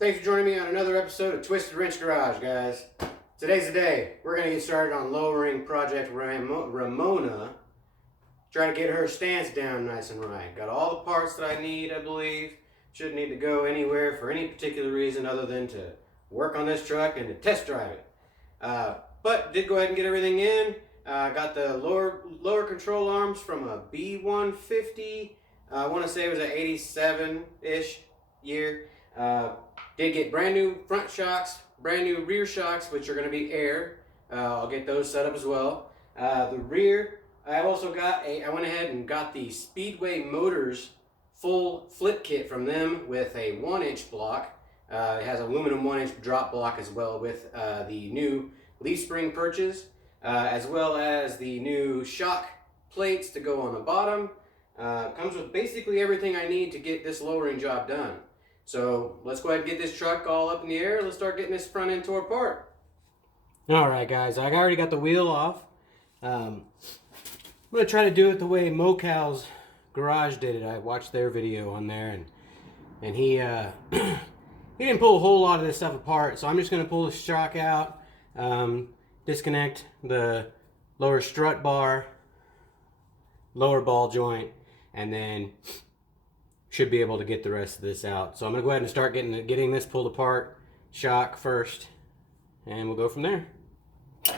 Thanks for joining me on another episode of Twisted Wrench Garage, guys. Today's the day. We're going to get started on lowering Project Ramona. Try to get her stance down nice and right. Got all the parts that I need, I believe. Shouldn't need to go anywhere for any particular reason other than to work on this truck and to test drive it. But did go ahead and get everything in. Got the lower control arms from a B150. I want to say it was an 87-ish year. Did get brand new front shocks, brand new rear shocks, which are going to be air. I'll get those set up as well. The rear, I also got I went ahead and got the Speedway Motors full flip kit from them with a 1-inch block. It has aluminum 1-inch drop block as well with the new leaf spring perches, as well as the new shock plates to go on the bottom. Comes with basically everything I need to get this lowering job done. So let's go ahead and get this truck all up in the air. Let's start getting this front end tore apart. Alright guys, I already got the wheel off. I'm going to try to do it the way Mocal's Garage did it. I watched their video on there, and he he didn't pull a whole lot of this stuff apart. So I'm just going to pull the shock out, disconnect the lower strut bar, lower ball joint, and then should be able to get the rest of this out. So I'm going to go ahead and start getting this pulled apart, shock first, and we'll go from there.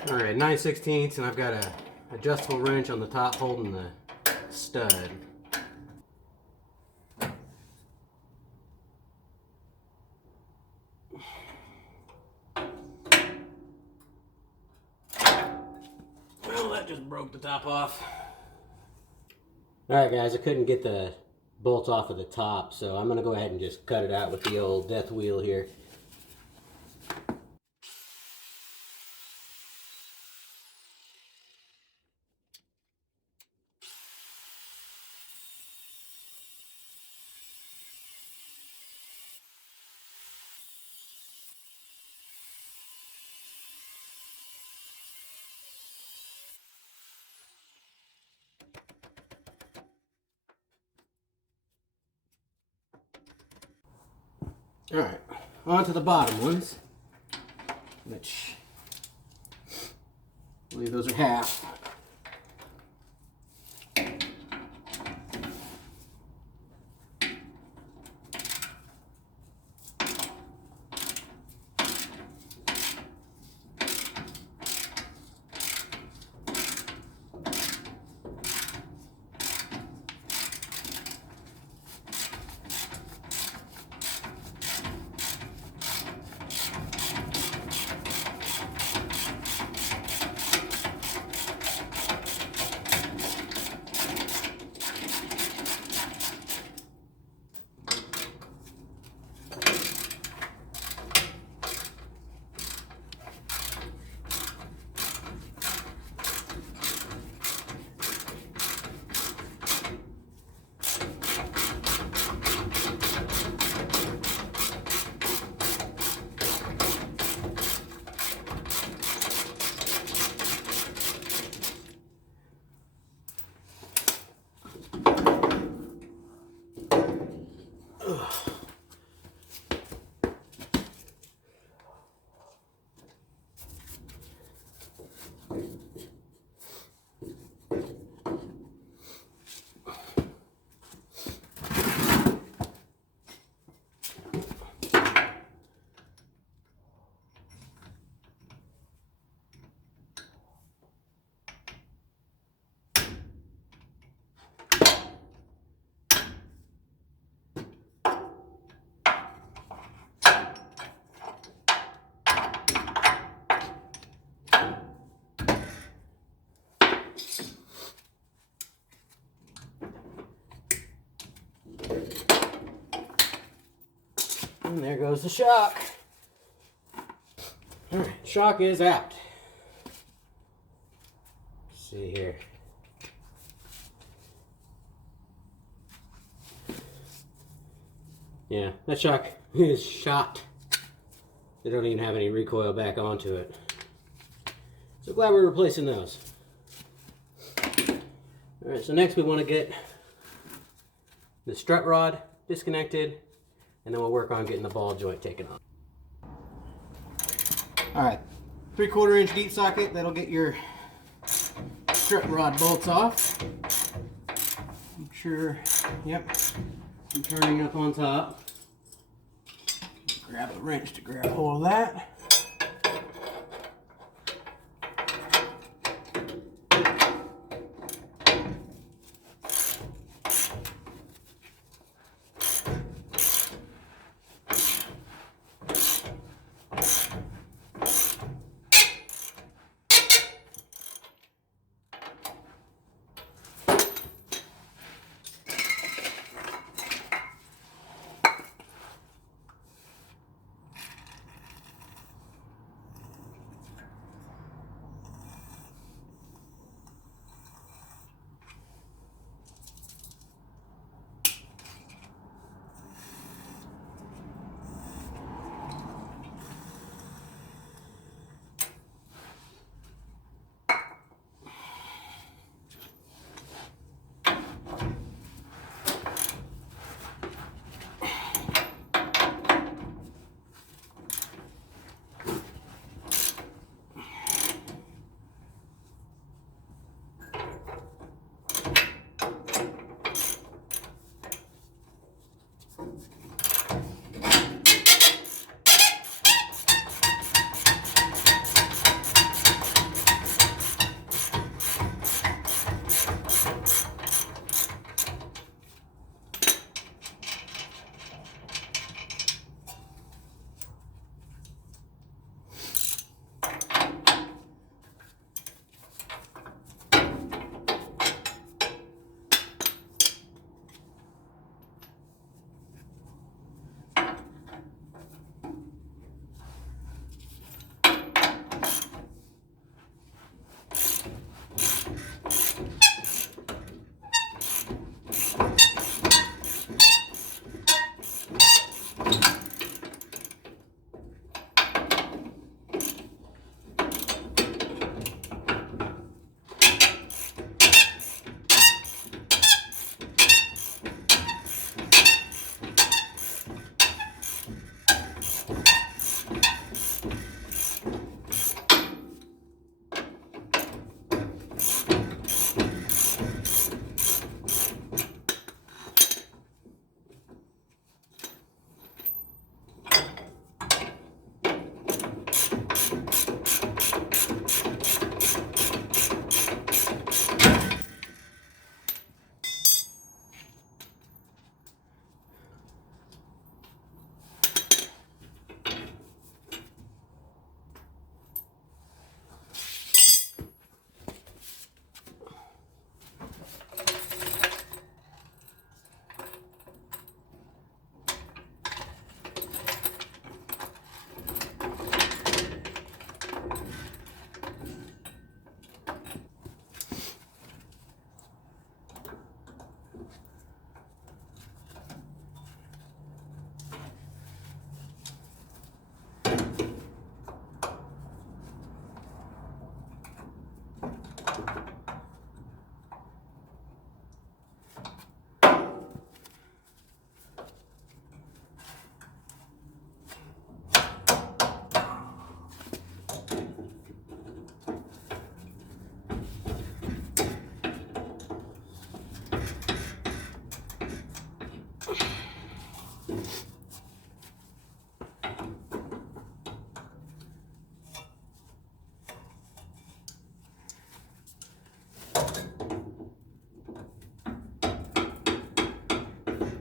Alright, 9/16, and I've got a adjustable wrench on the top holding the stud. Well, that just broke the top off. Alright guys, I couldn't get the bolts off of the top, so I'm going to go ahead and just cut it out with the old death wheel here. Alright, on to the bottom ones, which I believe those are half. And there goes the shock. Alright, shock is out. Let's see here. Yeah, that shock is shot. They don't even have any recoil back onto it. So glad we're replacing those. Alright, so next we want to get the strut rod disconnected, and then we'll work on getting the ball joint taken off. All right, 3/4 inch deep socket, that'll get your strut rod bolts off. Make sure, yep, I'm turning up on top. Grab a wrench to grab hold of that.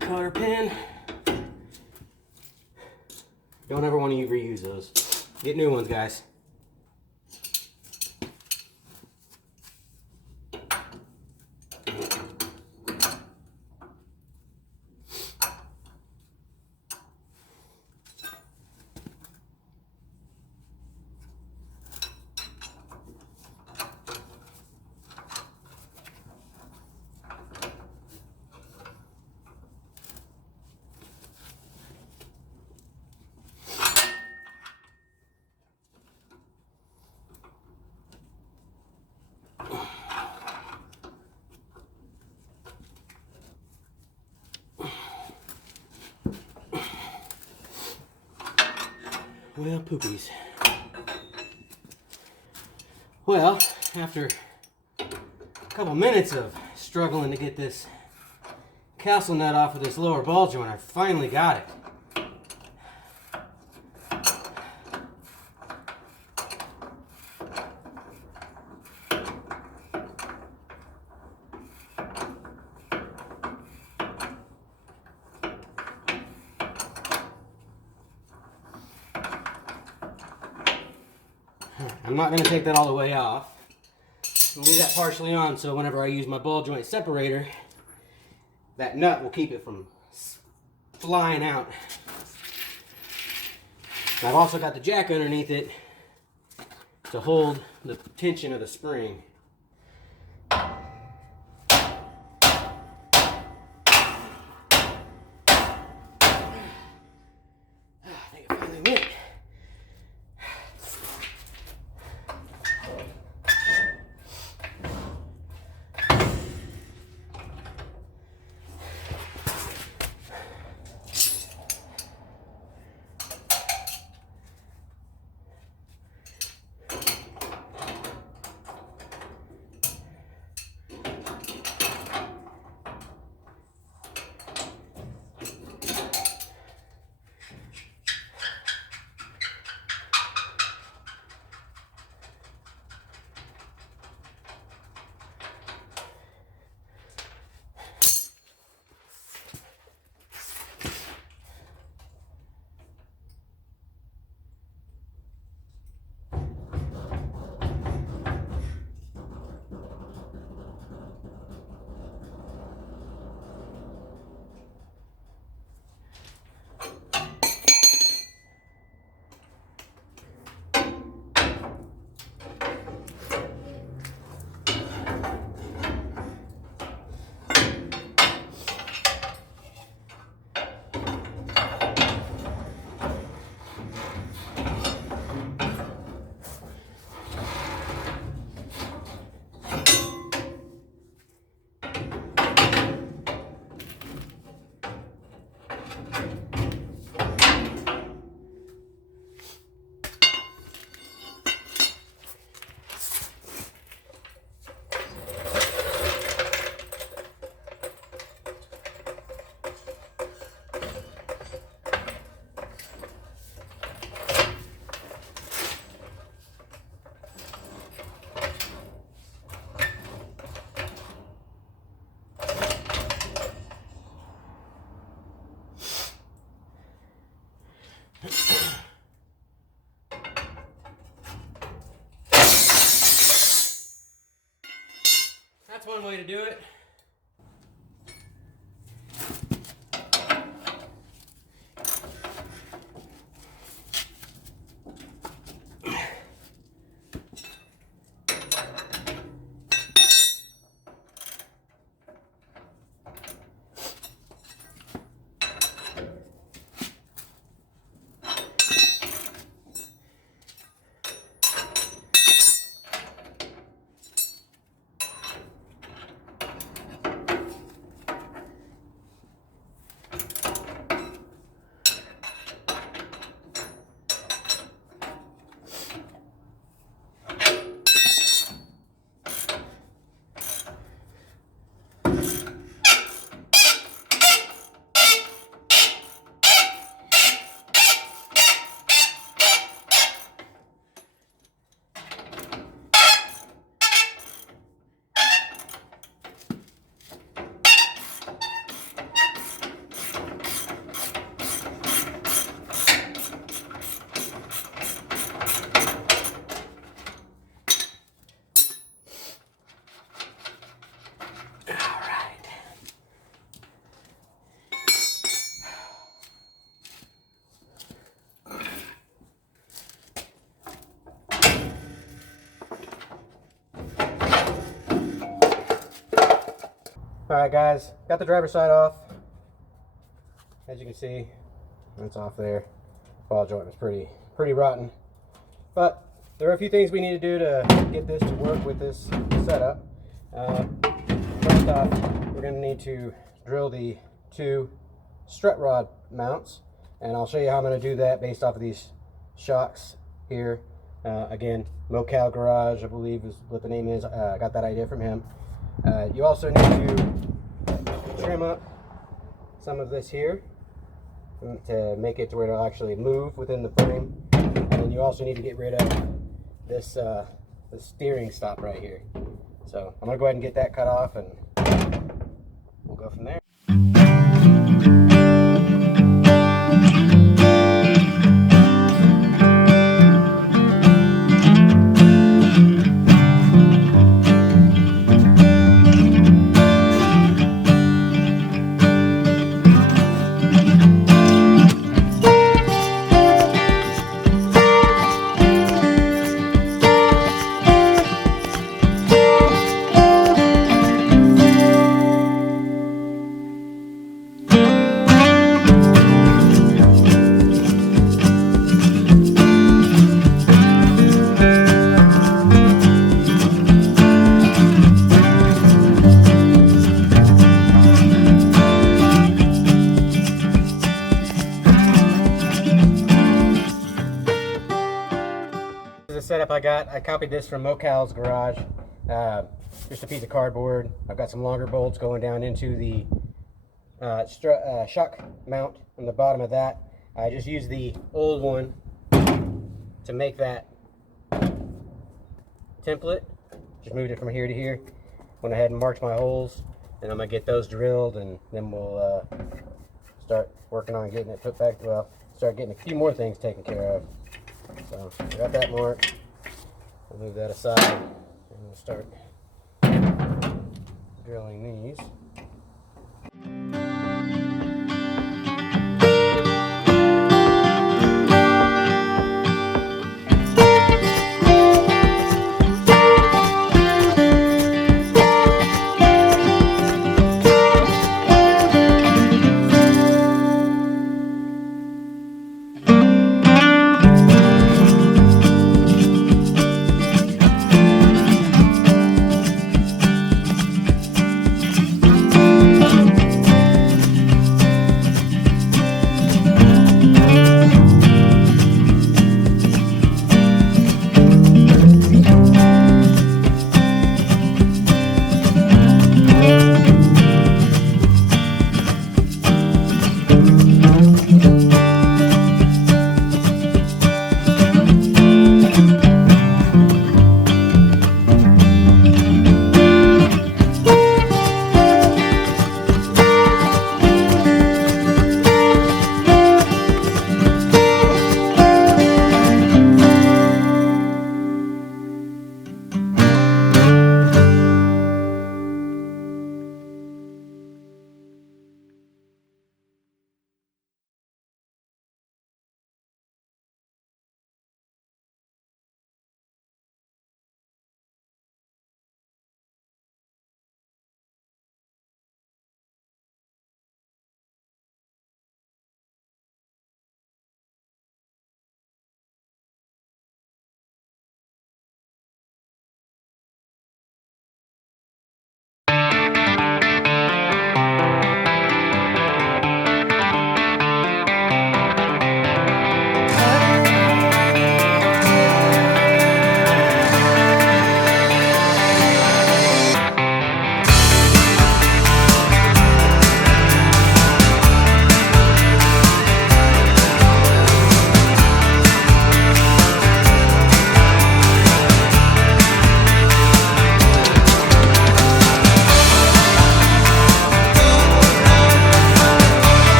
Cotter pin. Don't ever want to reuse those. Get new ones, guys. Well, poopies. Well, after a couple minutes of struggling to get this castle nut off of this lower ball joint, I finally got it. I'm not going to take that all the way off. I'll leave that partially on so whenever I use my ball joint separator, that nut will keep it from flying out. And I've also got the jack underneath it to hold the tension of the spring. I think I finally went. That's one way to do it. Alright guys, got the driver's side off. As you can see, it's off there. Ball joint was pretty rotten. But there are a few things we need to do to get this to work with this setup. First off, we're going to need to drill the two strut rod mounts. And I'll show you how I'm going to do that based off of these shocks here. Again, Mocal Garage, I believe is what the name is. I got that idea from him. You also need to trim up some of this here to make it to where it'll actually move within the frame. And then you also need to get rid of this the steering stop right here. So I'm gonna go ahead and get that cut off, and we'll go from there. Setup I copied this from Mocal's Garage. Just a piece of cardboard. I've got some longer bolts going down into the shock mount on the bottom of that. I just used the old one to make that template. Just moved it from here to here. Went ahead and marked my holes, and I'm gonna get those drilled, and then we'll start working on getting it put back. Well, start getting a few more things taken care of. So I got that marked. I'll move that aside, and we'll start drilling these.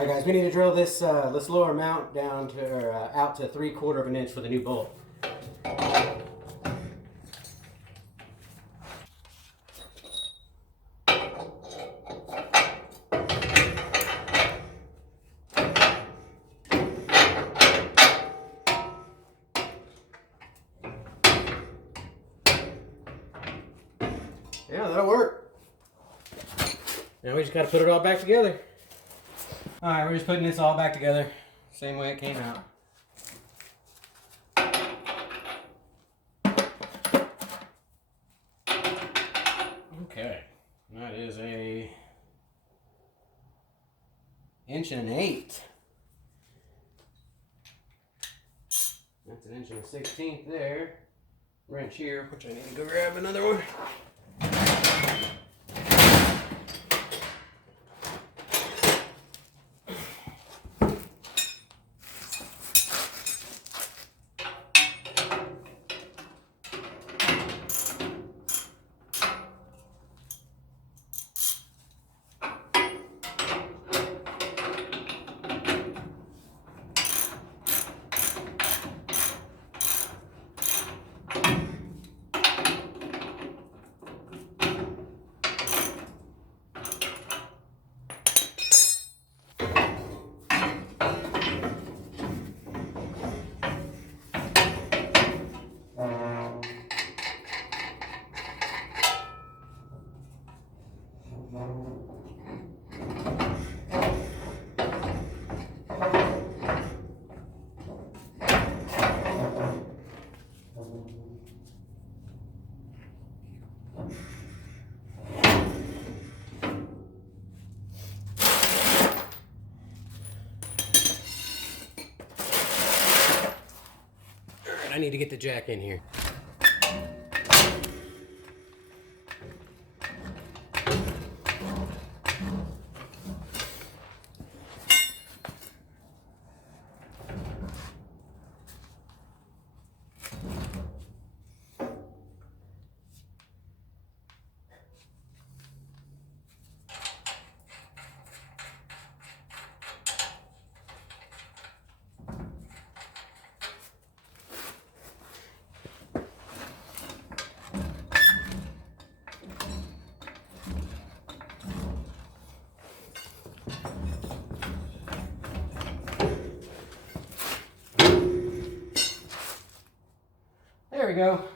All right, guys, we need to drill this lower mount down to out to 3/4 of an inch for the new bolt. Yeah, that'll work. Now we just got to put it all back together. All right, we're just putting this all back together, same way it came out. Okay, that is a 1.8". That's 1 1/16 there. Wrench here, which I need to go grab another one. I need to get the jack in here. There we go.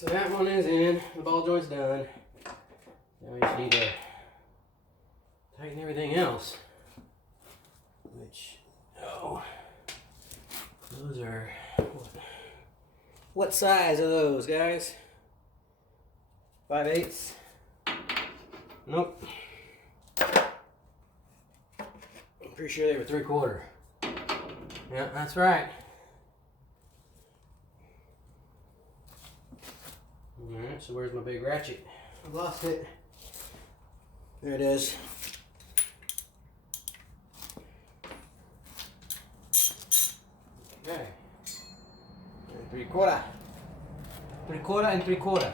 So that one is in, the ball joint's done. Now we just need to tighten everything else. Which, oh, those are, what size are those, guys? 5/8? Nope. I'm pretty sure they were 3/4. Yeah, that's right. Alright, so where's my big ratchet? I've lost it. There it is. Okay. 3/4. 3/4 and 3/4.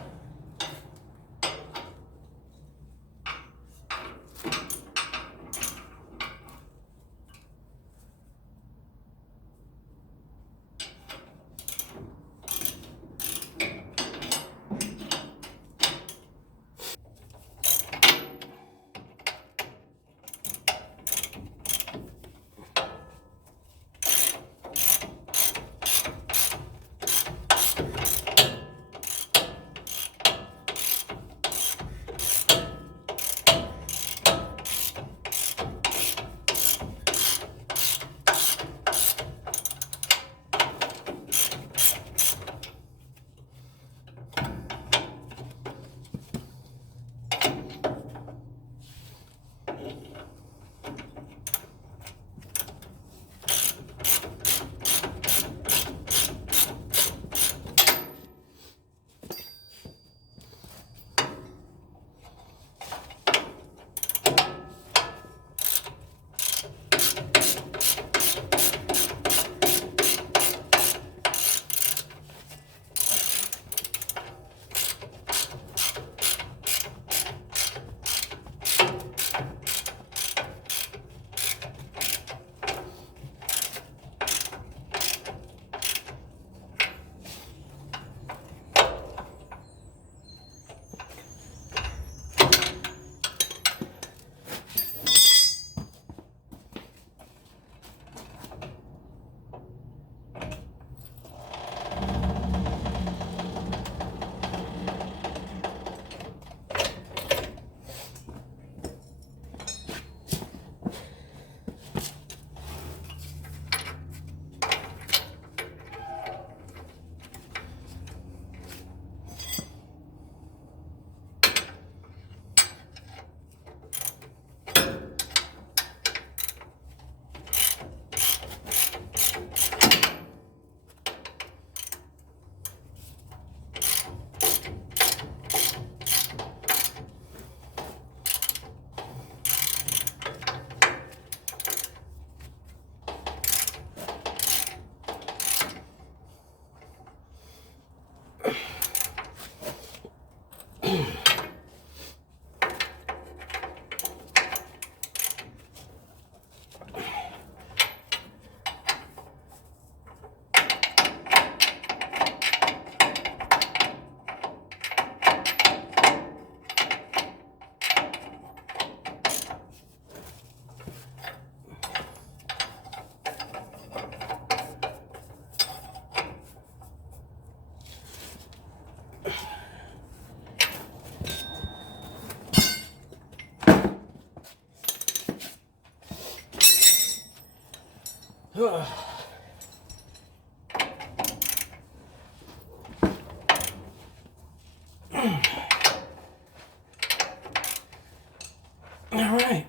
All right,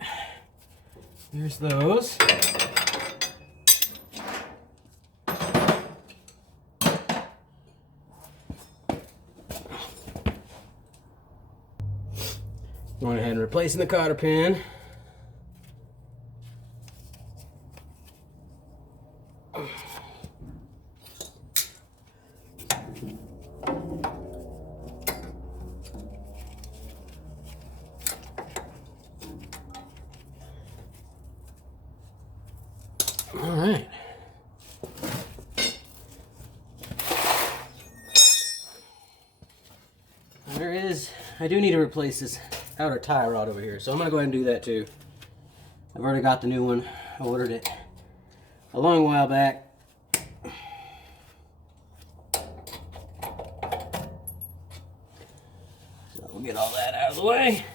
here's those. Going ahead and replacing the cotter pin. All right. There is, I do need to replace this outer tie rod over here, so I'm gonna go ahead and do that too. I've already got the new one. I ordered it a long while back. Get all that out of the way.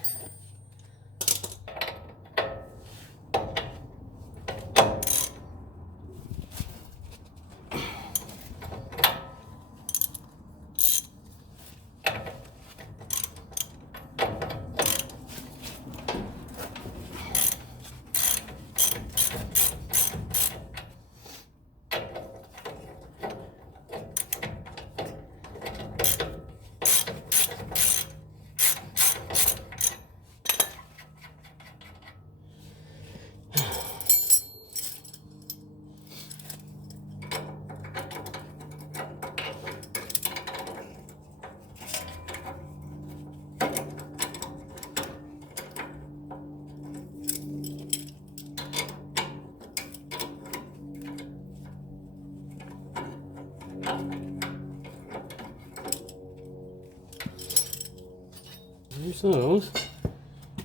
There's those.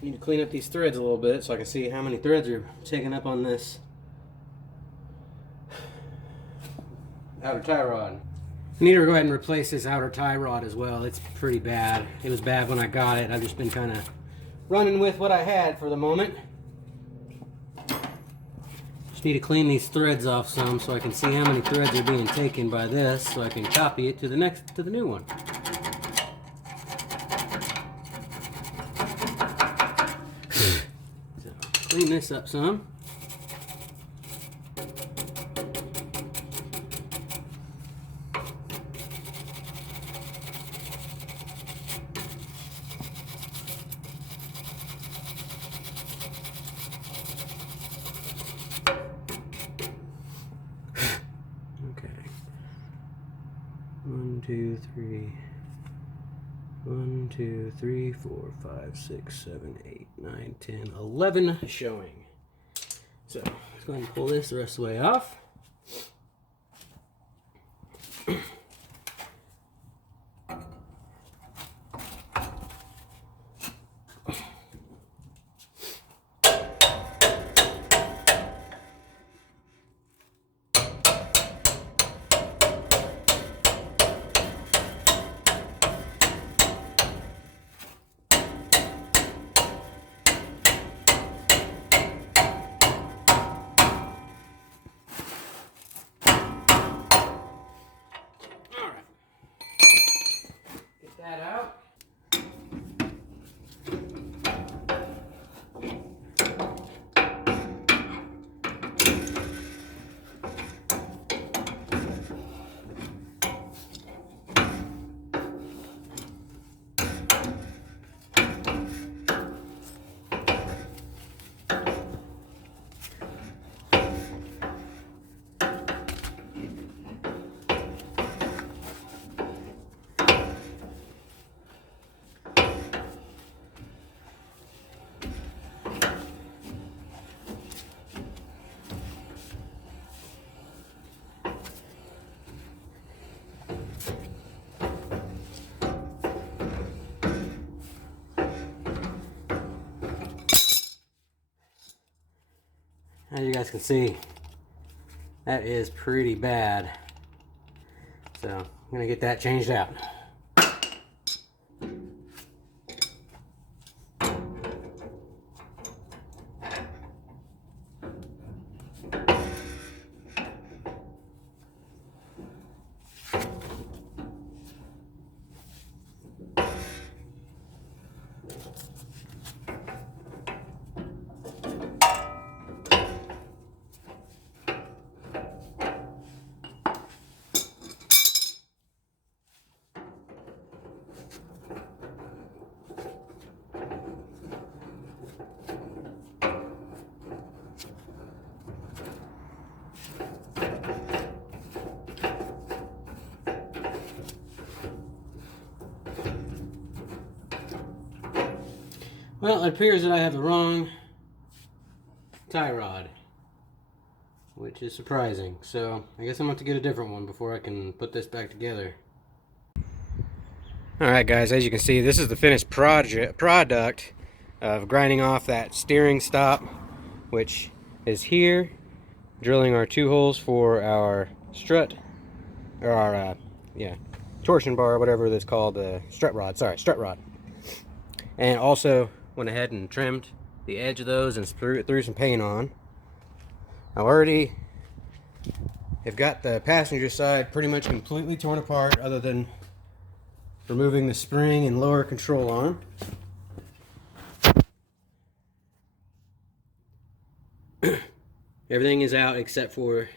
Need to clean up these threads a little bit so I can see how many threads are taken up on this outer tie rod. I need to go ahead and replace this outer tie rod as well. It's pretty bad. It was bad when I got it. I've just been kind of running with what I had for the moment. Just need to clean these threads off some so I can see how many threads are being taken by this so I can copy it to the new one. So, clean this up some. One, two, three, 4, 5, 6, 7, 8, 9, 10, 11 showing. So let's go ahead and pull this the rest of the way off. That out. As you guys can see, that is pretty bad. So I'm gonna get that changed out. Well, it appears that I have the wrong tie rod, which is surprising. So I guess I'm going to have to get a different one before I can put this back together. Alright guys, as you can see, this is the finished product of grinding off that steering stop, which is here, drilling our 2 holes for our strut, or our, torsion bar, or whatever that's called, strut rod, sorry, strut rod. and also went ahead and trimmed the edge of those and threw some paint on. I already have got the passenger side pretty much completely torn apart, other than removing the spring and lower control arm. Everything is out except for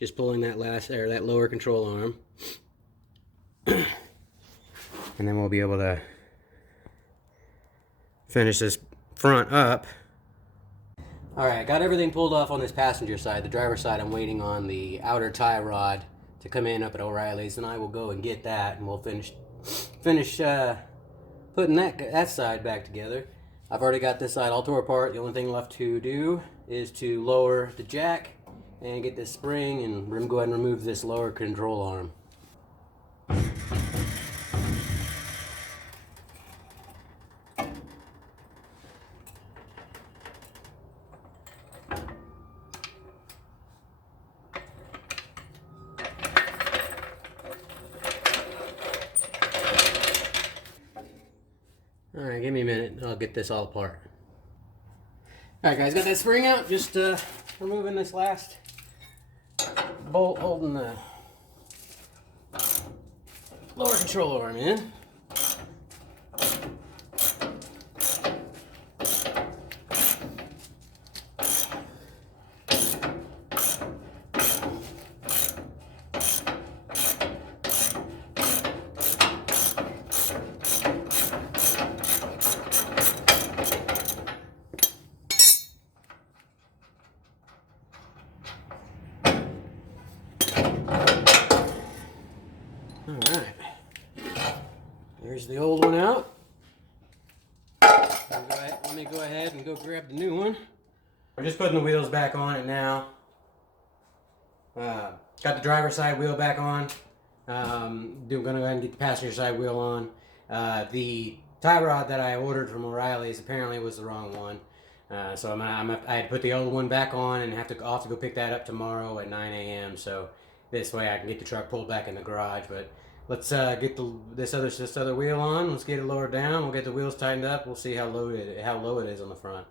just pulling that that lower control arm. And then we'll be able to finish this front up. Alright, got everything pulled off on this passenger side. The driver's side, I'm waiting on the outer tie rod to come in up at O'Reilly's, and I will go and get that, and we'll finish putting that side back together. I've already got this side all tore apart. The only thing left to do is to lower the jack and get this spring and go ahead and remove this lower control arm. Alright, give me a minute and I'll get this all apart. Alright guys, got that spring out. Just removing this last bolt holding the lower control arm in. Alright, there's the old one out. Let me go ahead and go grab the new one. We're just putting the wheels back on it now. Got the driver's side wheel back on. Gonna go ahead and get the passenger side wheel on. The tie rod that I ordered from O'Reilly's apparently was the wrong one. So I had to put the old one back on, and I'll have to go pick that up tomorrow at 9 a.m. So this way I can get the truck pulled back in the garage. But let's get this other wheel on. Let's get it lowered down. We'll get the wheels tightened up. We'll see how low it is on the front.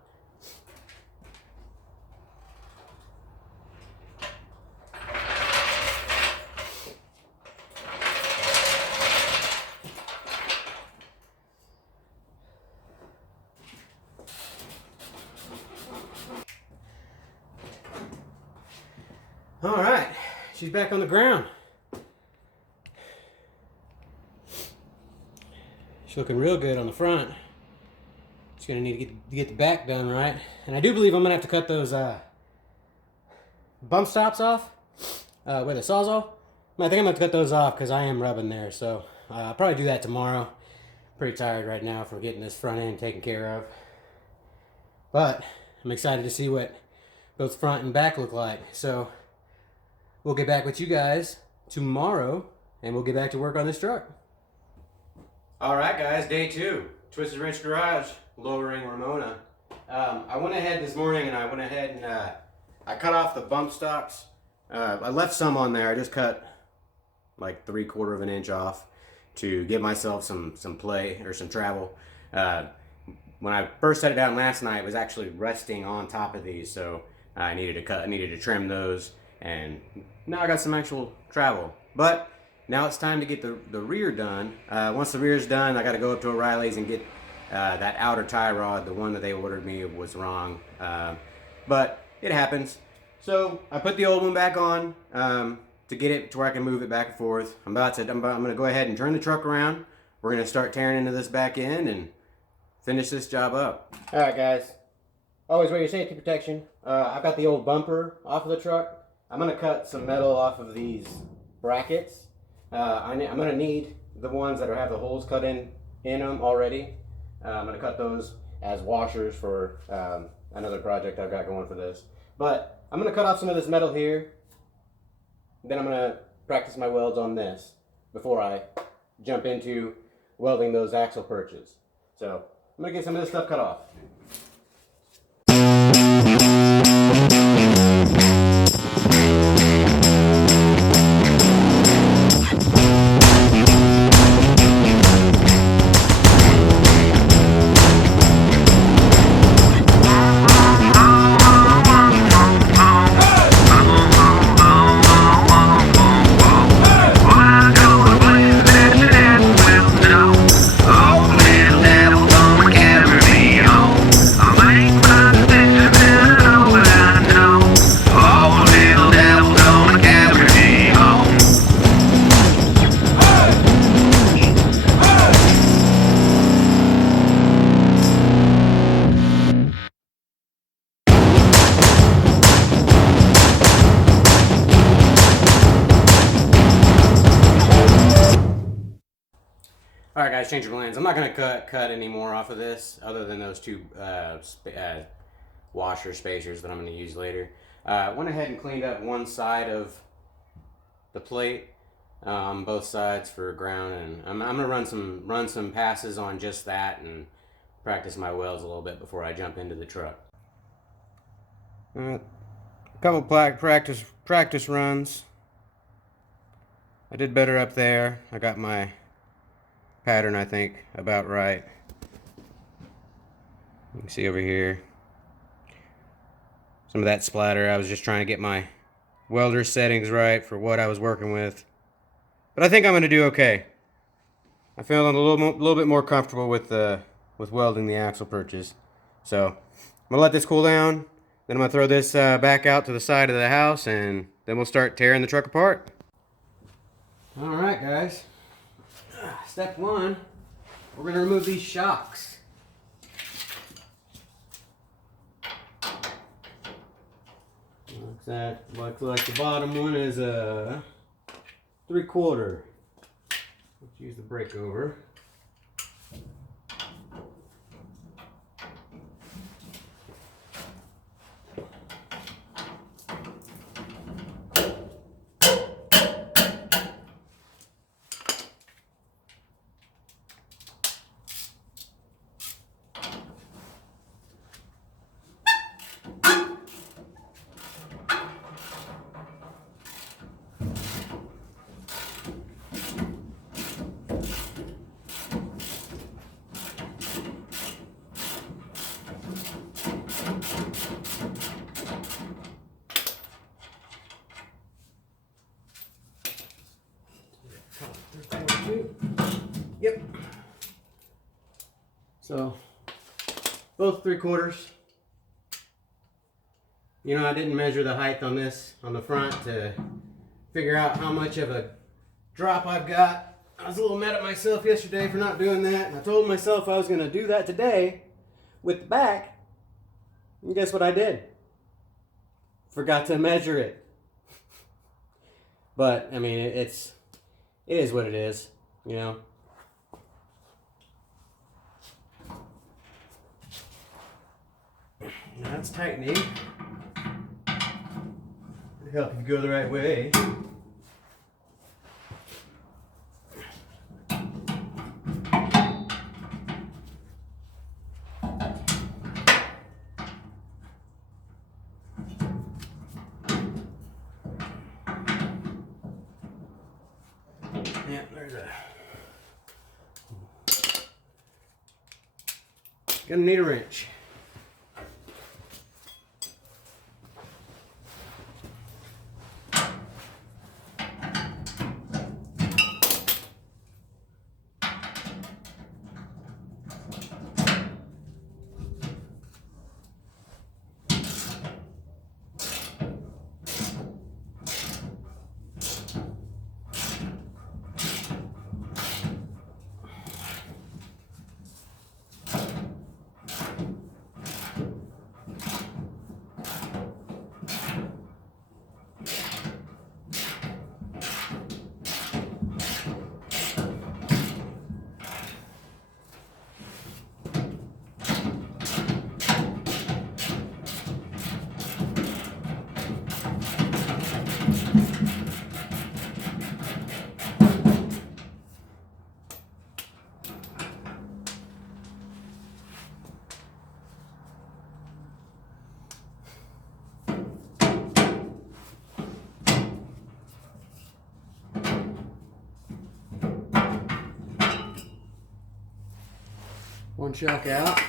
All right, she's back on the ground. She's looking real good on the front. She's gonna need to get the back done right. And I do believe I'm gonna have to cut those bump stops off with a sawzall. I think I'm gonna have to cut those off because I am rubbing there. So I'll probably do that tomorrow. Pretty tired right now from getting this front end taken care of. But I'm excited to see what both front and back look like. So we'll get back with you guys tomorrow, and we'll get back to work on this truck. All right, guys, day 2, Twisted Wrench Garage, lowering Ramona. I went ahead this morning and I cut off the bump stops. I left some on there. I just cut like 3/4 of an inch off to give myself some play or some travel. When I first set it down last night, it was actually resting on top of these, so I needed to trim those. And now I got some actual travel. But now it's time to get the rear done. Once the rear's done, I got to go up to O'Reilly's and get that outer tie rod. The one that they ordered me was wrong. But it happens. So I put the old one back on to get it to where I can move it back and forth. I'm going to go ahead and turn the truck around. We're going to start tearing into this back end and finish this job up. All right, guys. Always wear your safety protection. I've got the old bumper off of the truck. I'm going to cut some metal off of these brackets. I'm going to need the ones that have the holes cut in them already. I'm going to cut those as washers for another project I've got going for this. But I'm going to cut off some of this metal here. Then I'm going to practice my welds on this before I jump into welding those axle perches. So I'm going to get some of this stuff cut off. Alright guys, change your plans. I'm not going to cut any more off of this other than those two washer spacers that I'm going to use later. Went ahead and cleaned up one side of the plate, both sides for ground, and I'm going to run some passes on just that and practice my welds a little bit before I jump into the truck. A couple practice runs. I did better up there. I got my pattern, I think, about right. You can see over here some of that splatter. I was just trying to get my welder settings right for what I was working with. But I think I'm going to do okay. I feel a little bit more comfortable with welding the axle perches. So I'm going to let this cool down. Then I'm going to throw this back out to the side of the house, and then we'll start tearing the truck apart. Alright guys. Step one, we're going to remove these shocks. Looks like the bottom one is a 3/4. Let's use the brake over. Yep. So both 3/4. You know, I didn't measure the height on this on the front to figure out how much of a drop I've got. I was a little mad at myself yesterday for not doing that, and I told myself I was going to do that today with the back. And guess what I did? Forgot to measure it. But I mean, it is what it is, you know. Now it's tightening. It'll help you go the right way. Yeah, there's a... Gonna need a wrench. One shock out.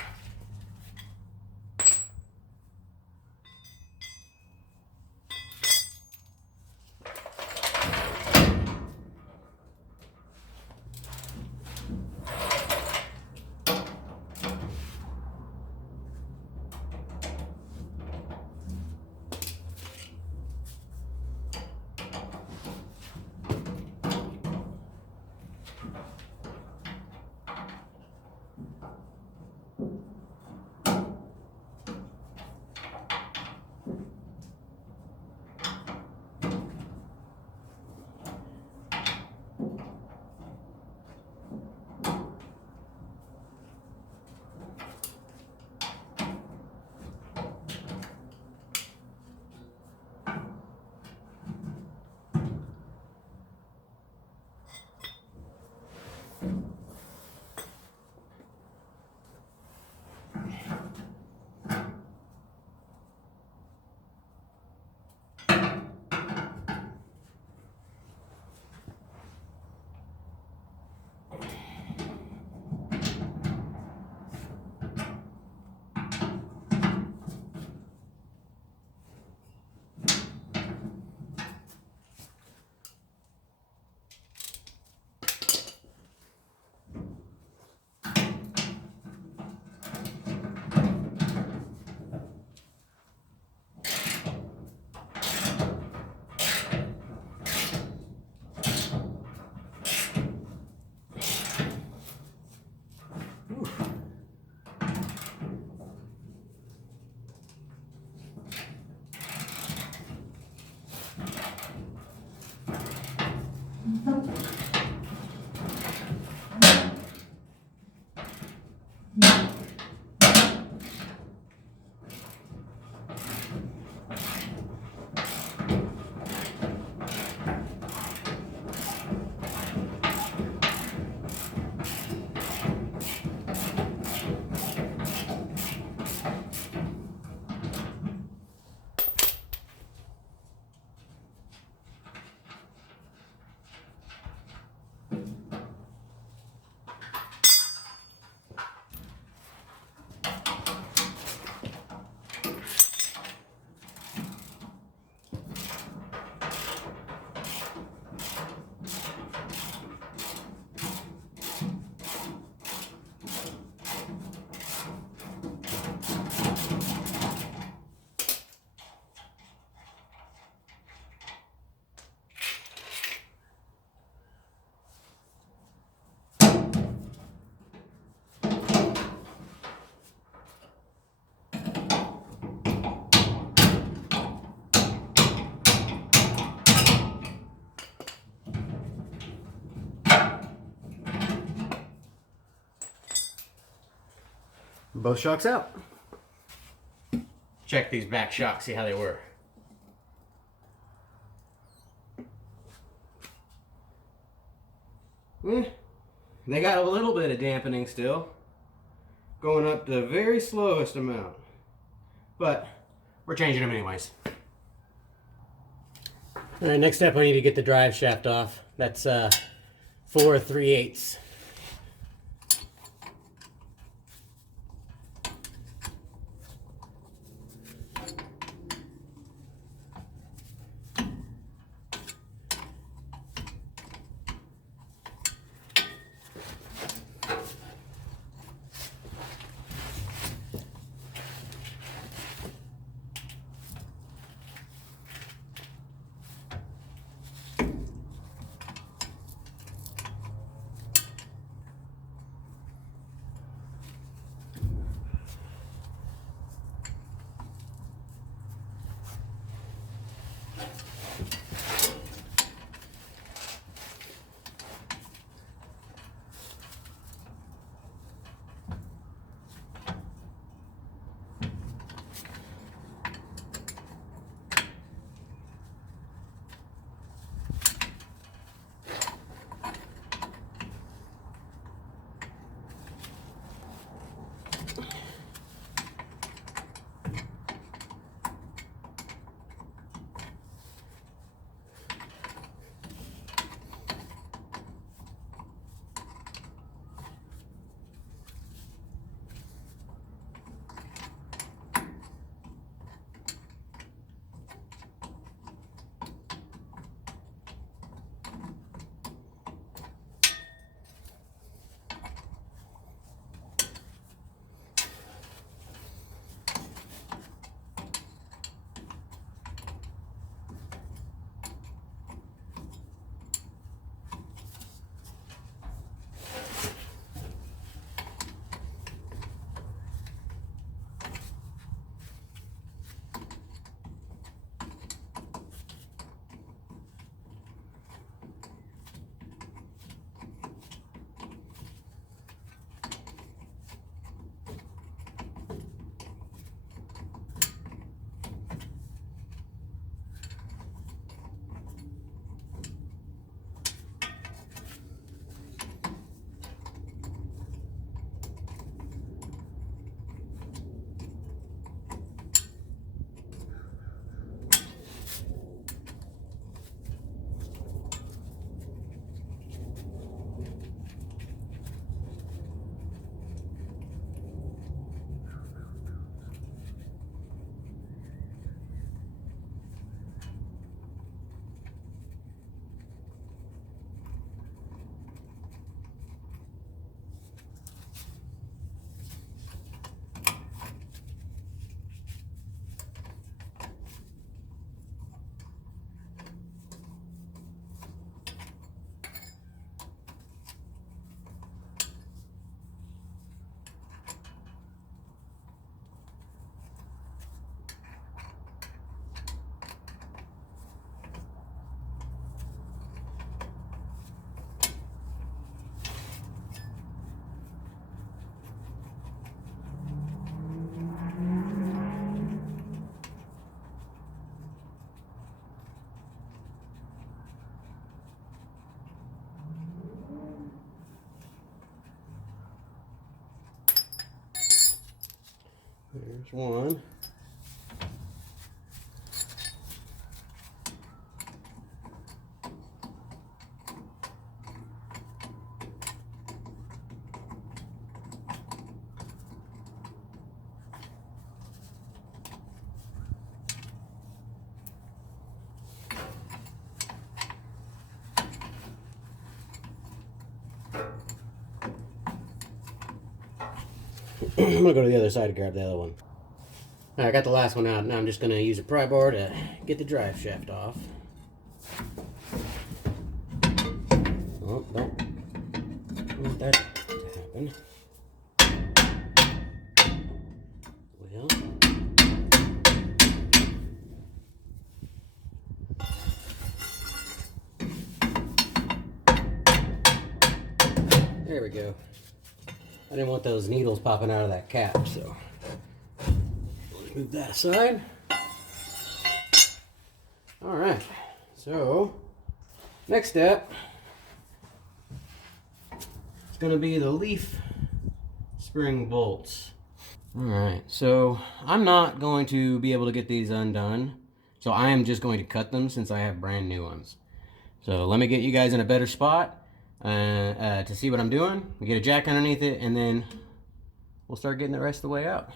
both shocks out. Check these back shocks, see how they were. They got a little bit of dampening still, going up the very slowest amount, but we're changing them anyways. All right, next step, I need to get the drive shaft off. That's 4 3/8. There's one. I'm gonna go to the other side to grab the other one. I got the last one out. Now I'm just gonna use a pry bar to get the drive shaft off. Oh, don't want that to happen. Well, there we go. I didn't want those needles popping out of that cap, so let's move that aside. All right, so next step is going to be the leaf spring bolts. All right, so I'm not going to be able to get these undone, so I am just going to cut them since I have brand new ones. So let me get you guys in a better spot to see what I'm doing. We get a jack underneath it, and then we'll start getting the rest of the way out.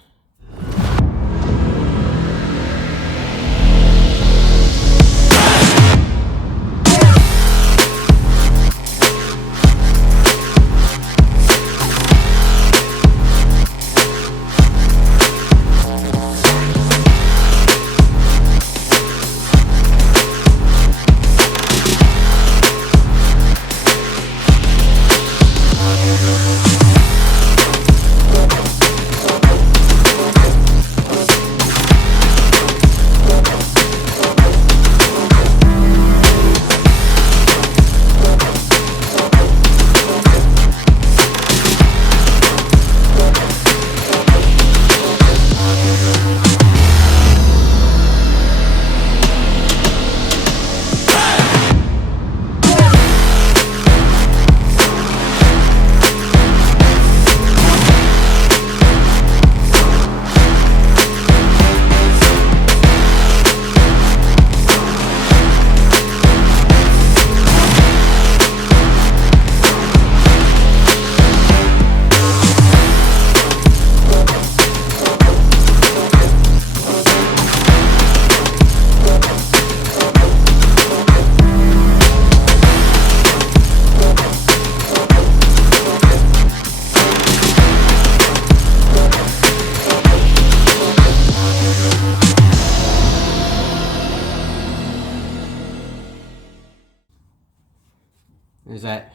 There's that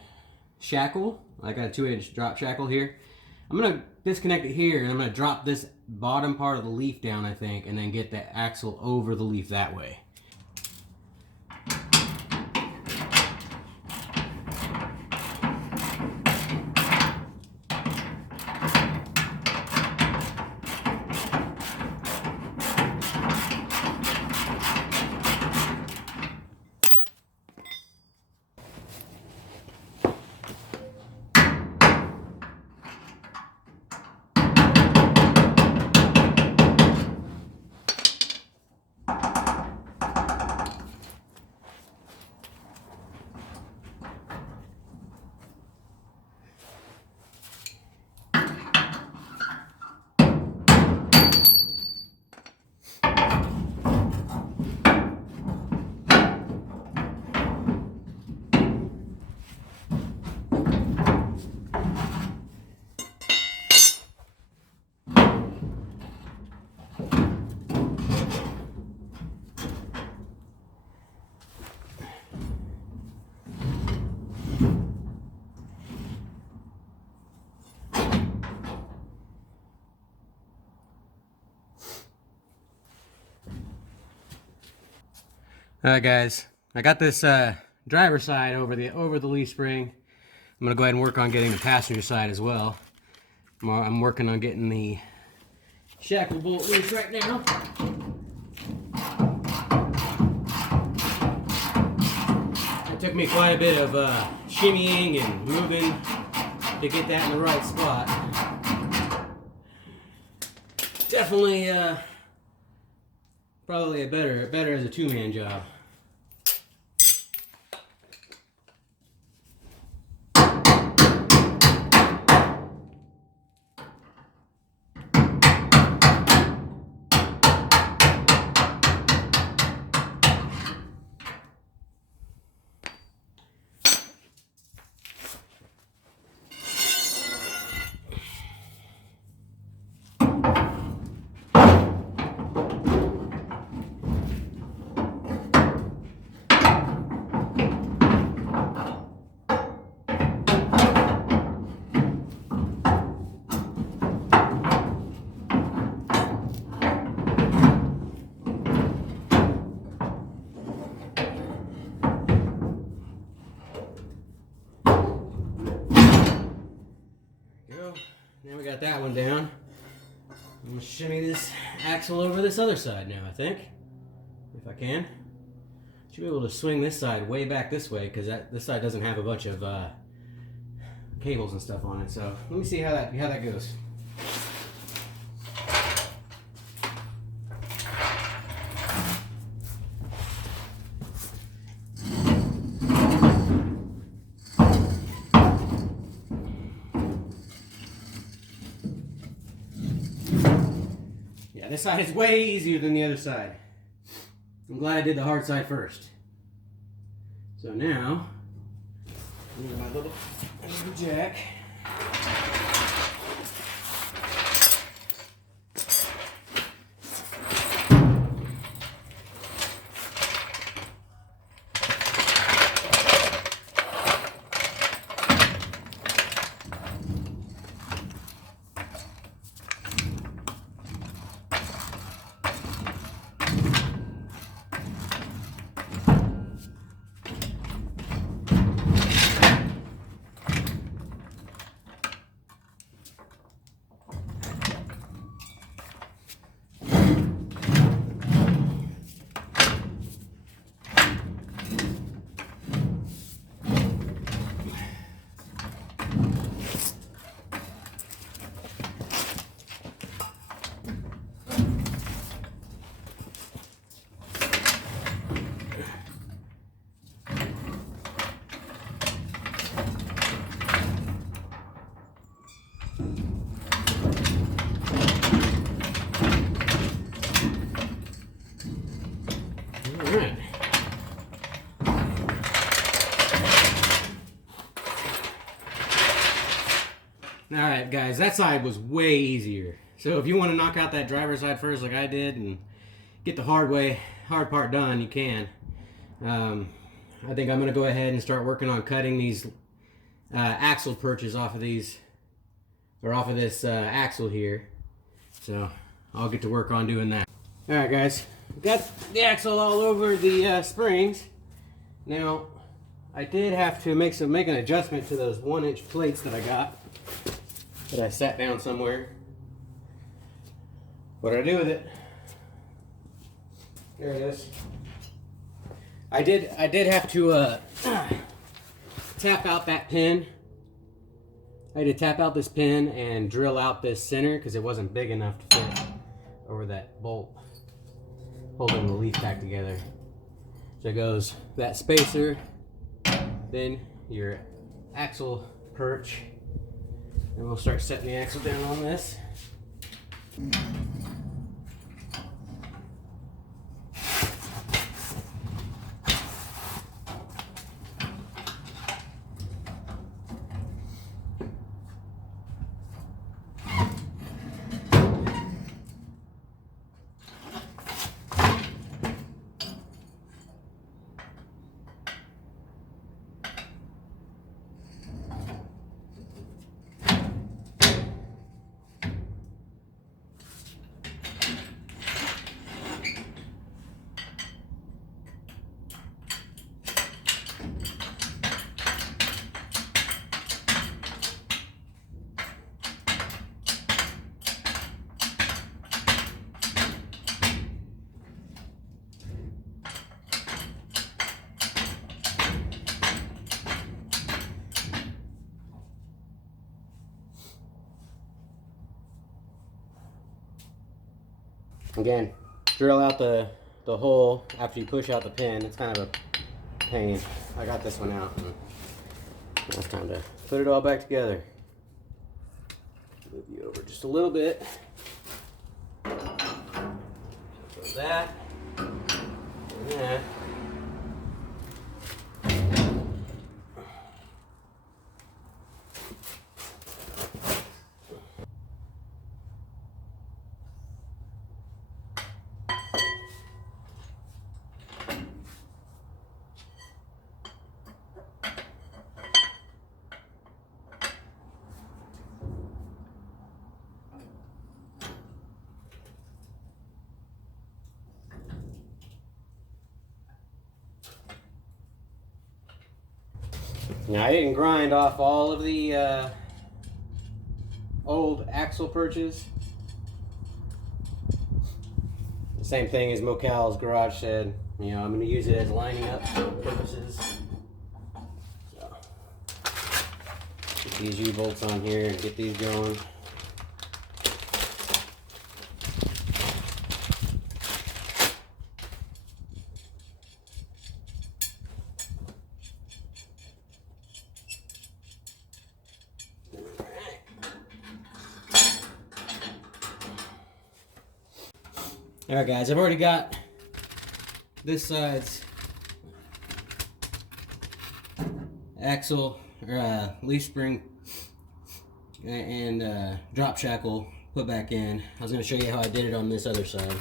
shackle. I got a 2-inch drop shackle here. I'm gonna disconnect it here, and I'm gonna drop this bottom part of the leaf down, I think, and then get the axle over the leaf that way. All right, guys, I got this driver's side over the leaf spring. I'm gonna go ahead and work on getting the passenger side as well. I'm working on getting the shackle bolt loose right now. It took me quite a bit of shimmying and moving to get that in the right spot. Definitely probably better as a two-man job. we got that one down. I'm gonna shimmy this axle over this other side now, I think. If I can. Should be able to swing this side way back this way because this side doesn't have a bunch of cables and stuff on it. So let me see how that goes. This side is way easier than the other side. I'm glad I did the hard side first. So now, my little jack. Alright guys, that side was way easier. So if you want to knock out that driver's side first like I did and get the hard part done, you can. I think I'm going to go ahead and start working on cutting these axle perches off of these, or off of this axle here. So I'll get to work on doing that. Alright guys, got the axle all over the springs. Now, I did have to make an adjustment to those 1-inch plates that I got. That I sat down somewhere. What did I do with it? There it is. I did have to tap out that pin. I had to tap out this pin and drill out this center because it wasn't big enough to fit over that bolt holding the leaf back together. So it goes that spacer, then your axle perch. And we'll start setting the axle down on this. Again, drill out the hole after you push out the pin. It's kind of a pain. I got this one out. And now it's time to put it all back together. Move you over just a little bit. So that and that. Now I didn't grind off all of the old axle perches. The same thing as Mocal's garage said. You know, I'm going to use it as lining up purposes. So, get these U-bolts on here and get these going. Alright guys, I've already got this side's axle, or leaf spring and drop shackle put back in. I was going to show you how I did it on this other side.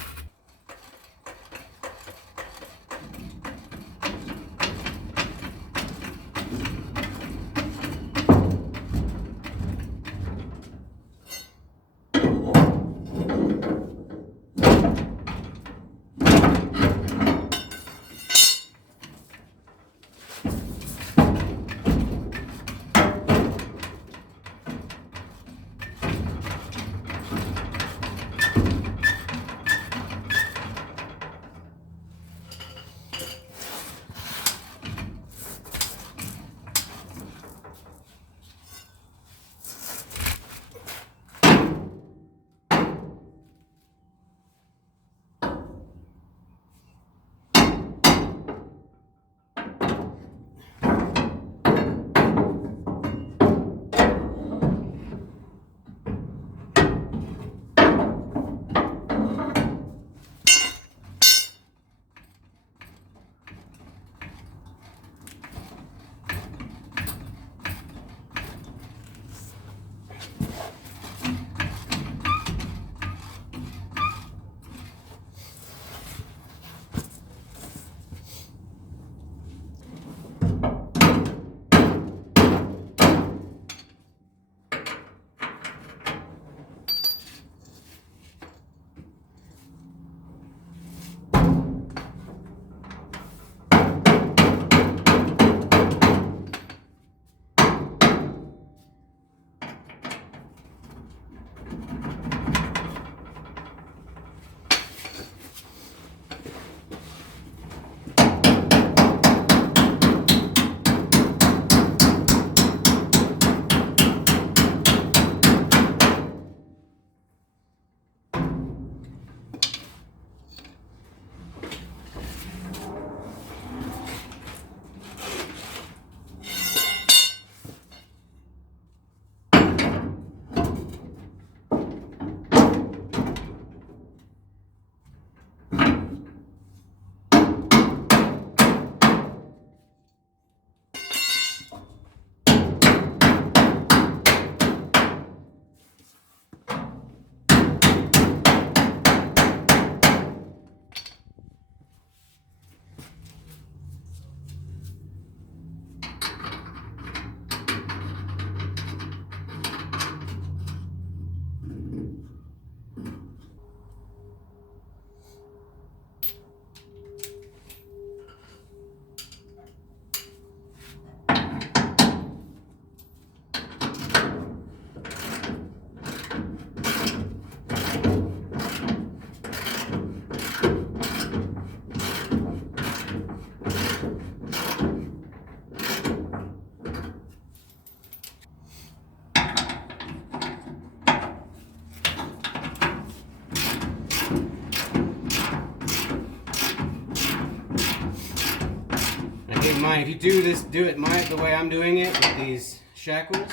If you do it the way I'm doing it with these shackles,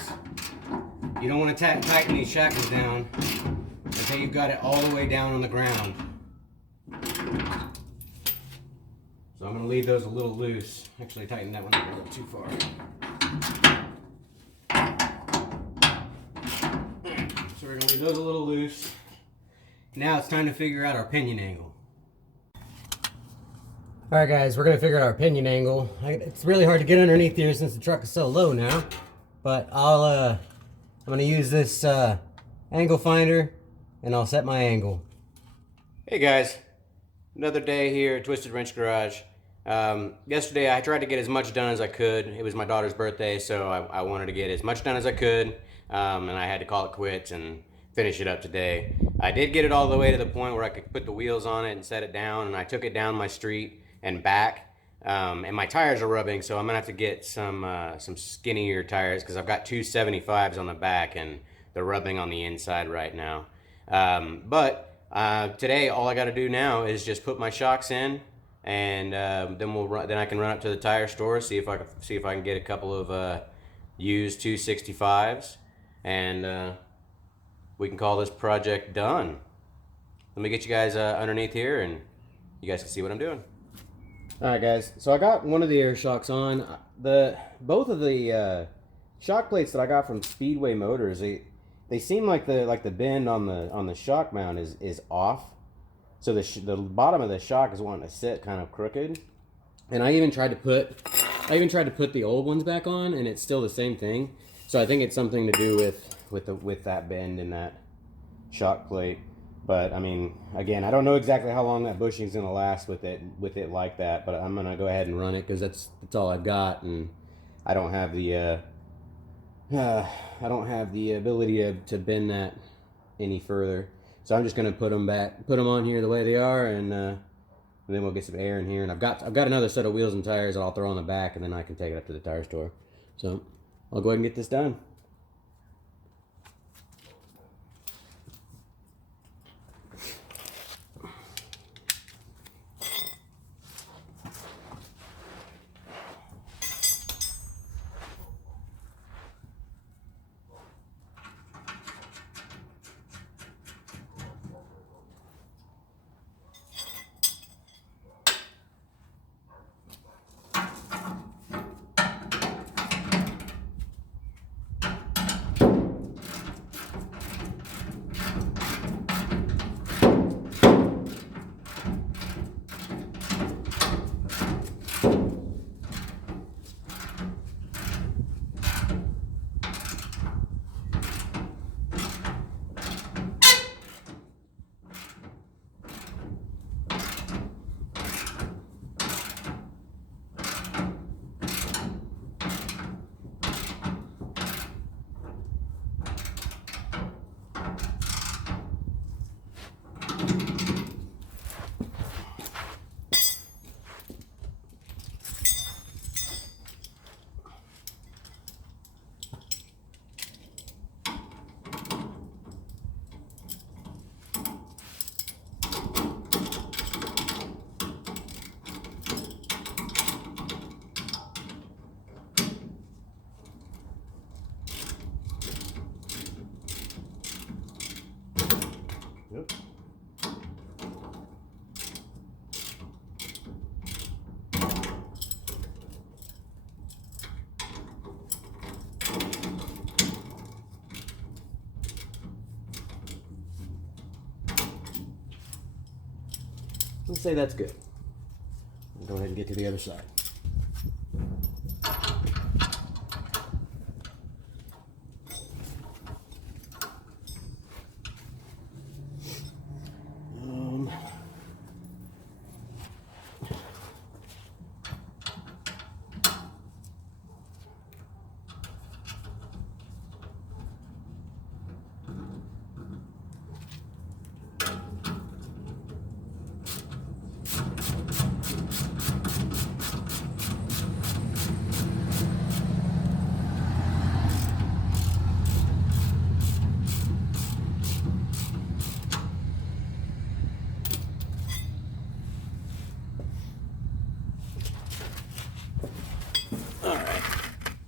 you don't want to tighten these shackles down until you've got it all the way down on the ground. So I'm going to leave those a little loose. Actually, tighten that one up a little too far. So we're going to leave those a little loose. Now it's time to figure out our pinion angle. Alright guys, we're going to figure out our pinion angle. It's really hard to get underneath here since the truck is so low now. But I'm going to use this angle finder and I'll set my angle. Hey guys, another day here at Twisted Wrench Garage. Yesterday I tried to get as much done as I could. It was my daughter's birthday, so I wanted to get as much done as I could. and I had to call it quits and finish it up today. I did get it all the way to the point where I could put the wheels on it and set it down, and I took it down my street and back, and my tires are rubbing, so I'm gonna have to get some skinnier tires because I've got two 75s on the back and they're rubbing on the inside right now. But today all I got to do now is just put my shocks in, and then I can run up to the tire store, see if I can get a couple of used 265s, and we can call this project done. Let me get you guys underneath here, and you guys can see what I'm doing. All right, guys. So I got one of the air shocks on. Both of the shock plates that I got from Speedway Motors, they seem like the bend on the shock mount is off. So the bottom of the shock is wanting to sit kind of crooked. And I even tried to put the old ones back on, and it's still the same thing. So I think it's something to do with that bend in that shock plate. But I mean, again, I don't know exactly how long that bushing's gonna last with it like that. But I'm gonna go ahead and run it because that's all I've got, and I don't have the ability to bend that any further. So I'm just gonna put them on here the way they are, and then we'll get some air in here. And I've got another set of wheels and tires that I'll throw on the back, and then I can take it up to the tire store. So I'll go ahead and get this done. Yep. Let's say that's good. I'll go ahead and get to the other side.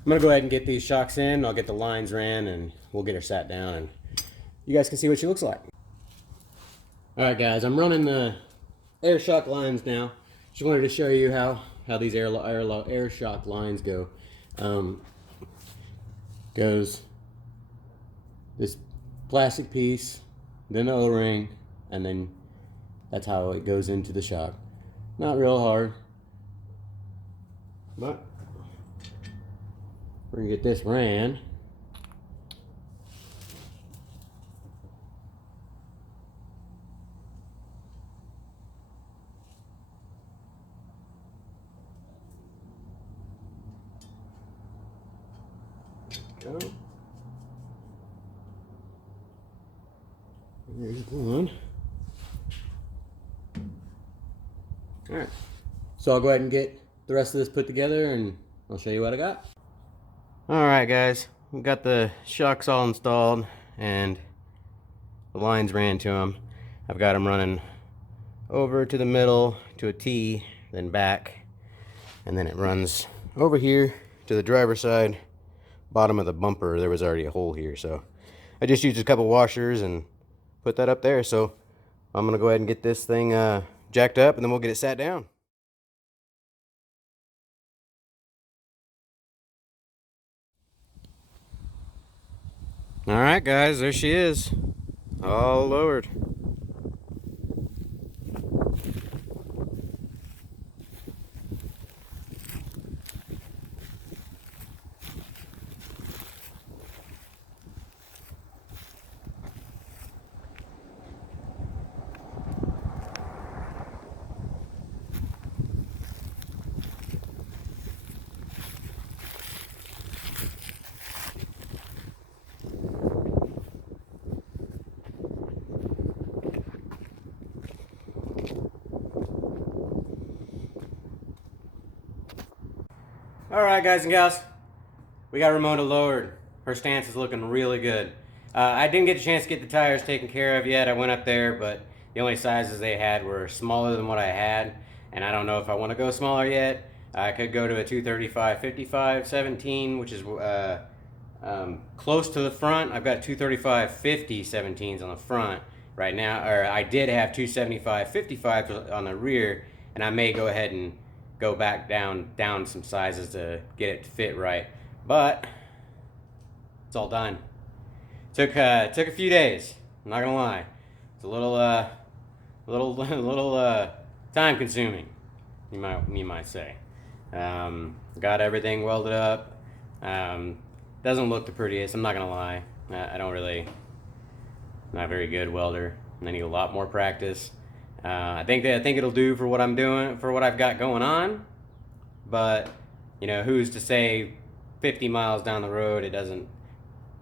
I'm gonna go ahead and get these shocks in. I'll get the lines ran, and we'll get her sat down, and you guys can see what she looks like. All right, guys, I'm running the air shock lines now. Just wanted to show you how these air shock lines go. Goes this plastic piece, then the O-ring, and then that's how it goes into the shock. Not real hard, but we're gonna get this ran. Go. There's one. Alright, so I'll go ahead and get the rest of this put together and I'll show you what I got. Alright guys, we got the shocks all installed and the lines ran to them. I've got them running over to the middle to a T, then back, and then it runs over here to the driver's side. Bottom of the bumper, there was already a hole here, so I just used a couple washers and put that up there. So I'm gonna go ahead and get this thing jacked up and then we'll get it sat down. All right guys, there she is, all lowered. Alright guys and gals, we got Ramona lowered. Her stance is looking really good. I didn't get a chance to get the tires taken care of yet. I went up there, but the only sizes they had were smaller than what I had, and I don't know if I want to go smaller yet. I could go to a 235/55 17, which is close to the front. I've got 235/50 17s on the front right now, or I did have 275/55 on the rear, and I may go ahead and go back down some sizes to get it to fit right, but it's all done. Took a few days. I'm not gonna lie. It's a little time consuming, you might say. Got everything welded up. Doesn't look the prettiest. I'm not gonna lie. I don't really. Not a very good welder. I need a lot more practice. I think it'll do for what I'm doing, for what I've got going on, but you know, who's to say 50 miles down the road it doesn't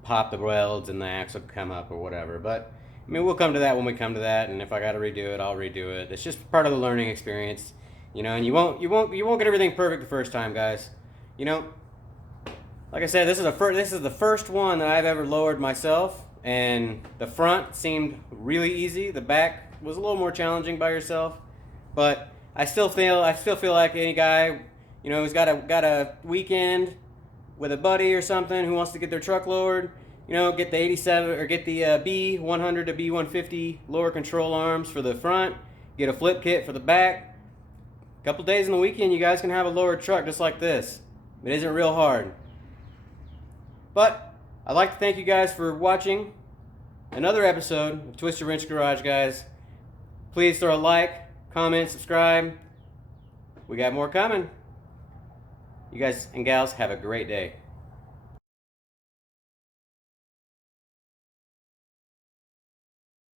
pop the welds and the axle come up or whatever. But I mean, we'll come to that when we come to that, and if I got to redo it, I'll redo it. It's just part of the learning experience, you know. And you won't get everything perfect the first time, guys. You know, like I said, this is the first one that I've ever lowered myself, and the front seemed really easy. The back was a little more challenging by yourself, but I still feel like any guy, you know, who's got a weekend with a buddy or something who wants to get their truck lowered, you know, get the 87 or get the B100 to B150 lower control arms for the front, get a flip kit for the back. A couple days in the weekend, you guys can have a lowered truck just like this. It isn't real hard. But I'd like to thank you guys for watching another episode of Twisted Wrench Garage, guys. Please throw a like, comment, subscribe. We got more coming. You guys and gals have a great day.